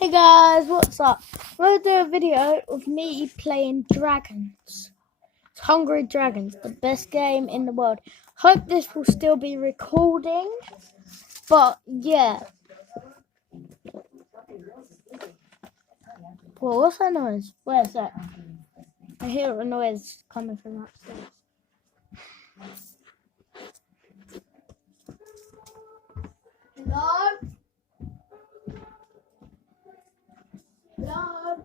Hey guys, what's up? I'm going to do a video of me playing Dragons. It's Hungry Dragons, the best game in the world. Hope this will still be recording, but yeah. Well, what's that noise? Where's that? I hear a noise coming from upstairs. Hello? Hello?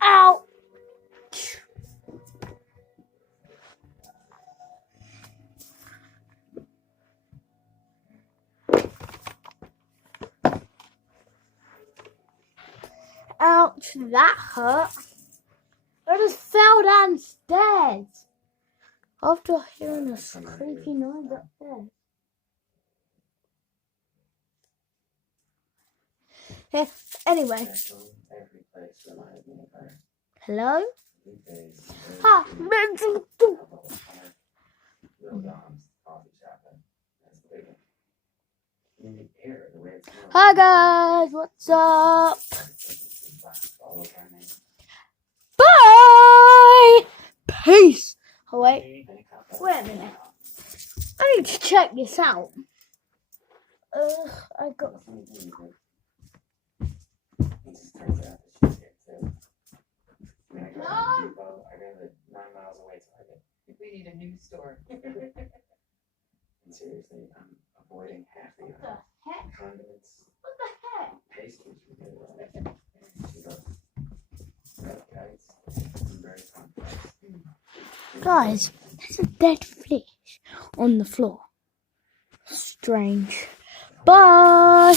Ow! Ouch, that hurt. I just fell downstairs after hearing a creepy noise upstairs. Yeah, anyway. Hello? Ha! Hi guys, what's up? Bye! Peace! Oh wait a minute. I need to check this out. I got... We need a new store. Seriously, I'm avoiding half the condiments. What the heck? Pastries very complex. Guys, there's a dead fish on the floor. Strange. Bye!